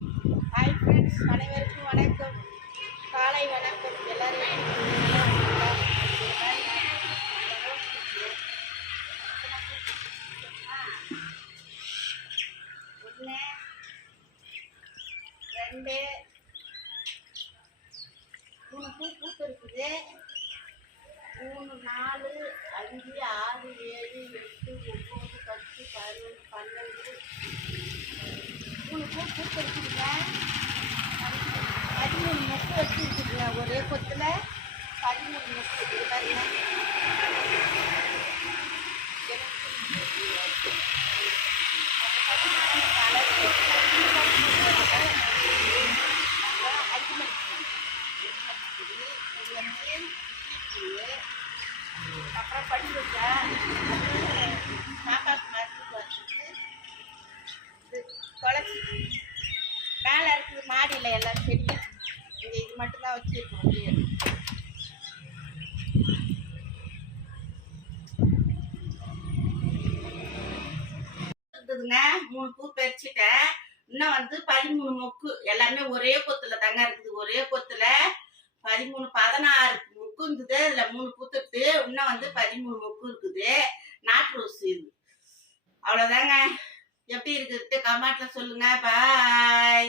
Hi friends, அனைவருக்கும் வணக்கம். காலை வணக்கம். எல்லாரும் ஒன்று, ரெண்டு, மூணு பூ பூத்து இருக்குது. 3, 4, 5, 6, 7, 8, 9, 10, 11, 12, 3 பூ பூத்து இருக்குதுங்க. 13 மொக்கு வச்சுருக்குதுங்க. ஒரே கொத்தில் 13 மொக்கு இது பாருங்க. அப்புறம் பண்ணி வச்சா சாப்பாட்டு மரத்துக்கு வச்சுட்டு தொலைச்சி மேலே இருக்குது. மாடியில் எல்லாம் செடி இங்கே இது மட்டும்தான் வச்சுருக்கோம். இருந்ததுங்க. 3 பூ பறிச்சுட்டேன். இன்னும் 13 மொக்கு எல்லாமே ஒரே கொத்துல தாங்க இருக்குது. ஒரே கொத்துல 13, 16 மொக்கு இருந்தது. இதுல 3 பூத்துட்டு இன்னும் 13 மொக்கு இருக்குது. நாட்டு ரோஸ் இது. அவ்வளவுதாங்க. எப்படி இருக்குது கமெண்ட்ல சொல்லுங்க. பாய்.